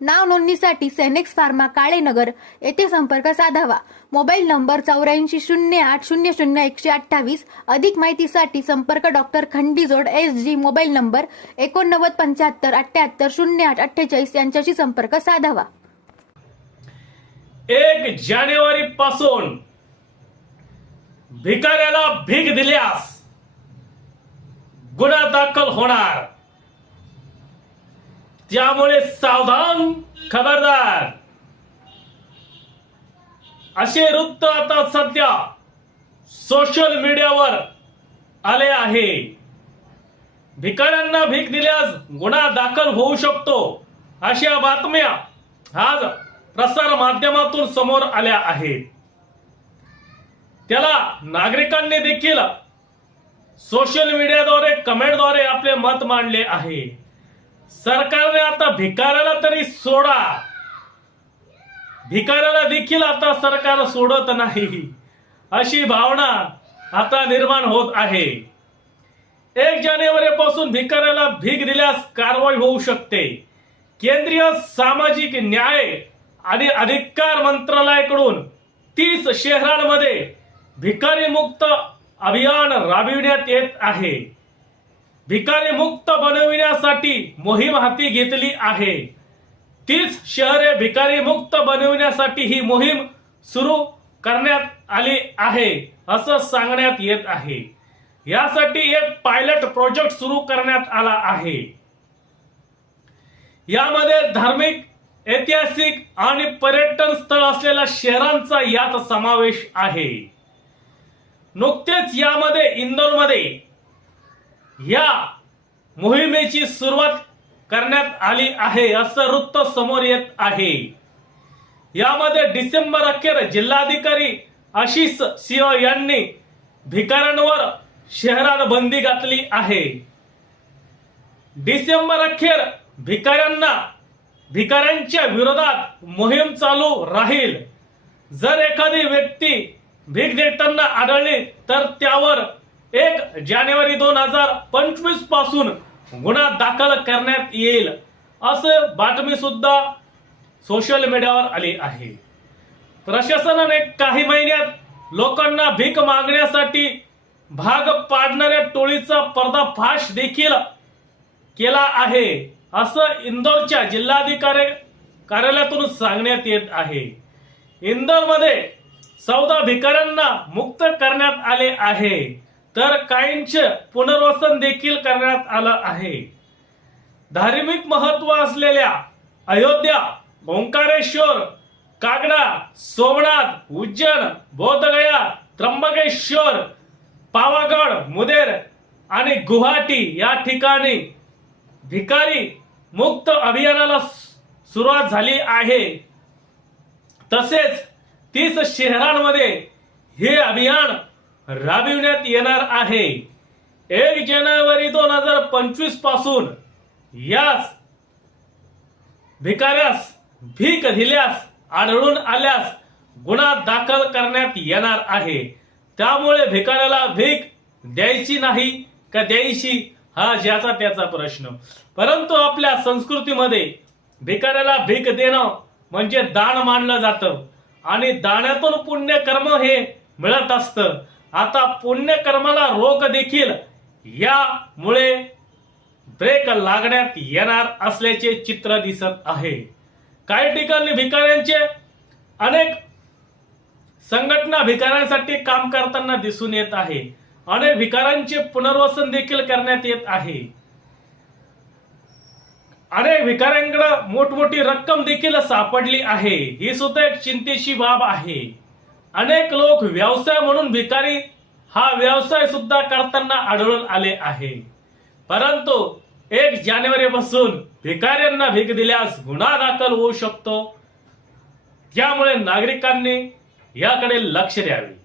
नाव नोंदणीसाठी Senex pharma Kalenagar येथे संपर्क साधावा. मोबाईल नंबर चौऱ्याऐंशी शून्य आठ शून्य शून्य एकशे अठ्ठावीस. अधिक माहितीसाठी संपर्क doctor Khandijod S G mobile number एकोणनव्वद पंच्याहत्तर अठ्ठ्याहत्तर शून्य आठ अठ्ठेचाळीस यांच्याशी संपर्क साधावा. एक जानेवारी पासून भिकाऱ्याला भीक दिल्यास गुन्हा दाखल होणार. त्यामुळे सावधान खबरदार. असे वृत्त आता सध्या सोशल मीडियावर आले आहे. भिकाऱ्यांना भीक दिल्यास गुन्हा दाखल होऊ शकतो अशा बातम्या आज प्रसार माध्यमातून समोर आल्या आहेत. त्याला नागरिकांनी देखील सोशल मीडियाद्वारे कमेंटद्वारे आपले मत मांडले आहे. सरकारने आता भिकाऱ्याला तरी सोडा. भिकाऱ्याला देखील आता सरकार सोडत नाही. अशी भावना आता निर्माण होत आहे. एक जानेवारी पासून भिकाऱ्याला भीक दिल्यास कारवाई होऊ शकते. केंद्रीय सामाजिक न्याय आणि अधिकार मंत्रालयाकडून तीस शहरांमध्ये भिकारी मुक्त अभियान राबविण्यात येत आहे. भिकारी मुक्त बनविण्यासाठी मोहीम हाती घेतली आहे. तीच शहरे भिकारी मुक्त बनविण्यासाठी ही मोहीम सुरू करण्यात आली आहे असं सांगण्यात येत आहे. यासाठी एक पायलट प्रोजेक्ट सुरू करण्यात आला आहे. यामध्ये धार्मिक ऐतिहासिक आणि पर्यटन स्थळ असलेल्या शहरांचा यात समावेश आहे. नुकतेच यामध्ये इंदोरमध्ये या मोहिमेची सुरुवात करण्यात आली आहे असं वृत्त समोर येत आहे. यामध्ये डिसेंबर अखेर जिल्हाधिकारी आशिष सिंह यांनी भिकाऱ्यांवर शहरात बंदी घातली आहे. डिसेंबर अखेर भिकाऱ्यांना भिकाऱ्यांच्या विरोधात मोहीम चालू राहील. जर एखादी व्यक्ती भीक देताना आढळली तर त्यावर एक जानेवारी दोन हजार पंचवीसपासून गुन्हा दाखल करण्यात येईल असं बातमी सुद्धा सोशल मीडियावर आली आहे. प्रशासनाने काही महिन्यात लोकांना भीक मागण्यासाठी भाग पाडणाऱ्या टोळीचा पर्दाफाश देखील केला आहे असं इंदोरच्या जिल्हाधिकारी कार्यालयातून सांगण्यात येत आहे. इंदोरमध्ये चौदा भिकाऱ्यांना मुक्त करण्यात आले आहे. तर काहींचे पुनर्वसन देखील करण्यात आलं आहे. धार्मिक महत्त्व असलेल्या अयोध्या ओंकारेश्वर कागडा सोमनाथ उज्जैन बोधगया त्र्यंबकेश्वर पावागड मुदेर आणि गुवाहाटी या ठिकाणी भिकारी मुक्त अभियानाला सुरुवात झाली आहे. तसेच तीस शहरांमध्ये हे अभियान राबविण्यात येणार आहे. एक जानेवारी दोन हजार पंचवीसपासून यास भिकाऱ्यास भीक दिल्यास आढळून आल्यास गुन्हा दाखल करण्यात येणार आहे. त्यामुळे भिकाऱ्याला भीक द्यायची नाही का द्यायची? हा ज्याचा त्याचा प्रश्न. परंतु आपल्या संस्कृतीमध्ये भिकाऱ्याला भीक देणं म्हणजे दान मानलं जातं. आणि दाण्यातून पुण्यकर्म हे मिळत असतं. आता पुण्यकर्माला रोग देखील यामुळे ब्रेक लागण्यात येणार असल्याचे चित्र दिसत आहे. काही ठिकाणी भिकाऱ्यांचे अनेक संघटना भिकाऱ्यांसाठी काम करताना दिसून येत आहे. अनेक भिकाऱ्यांचे पुनर्वसन देखील करण्यात येत आहे. अनेक भिकाऱ्यांकडे मोठमोठी रक्कम देखील सापडली आहे. ही सुद्धा एक चिंतेची बाब आहे. अनेक लोक व्यवसाय म्हणून भिकारी हा व्यवसाय सुद्धा करताना आढळून आले आहे. परंतु एक जानेवारी पासून भिकाऱ्यांना भीक दिल्यास गुन्हा दाखल होऊ शकतो. त्यामुळे नागरिकांनी याकडे लक्ष द्यावे.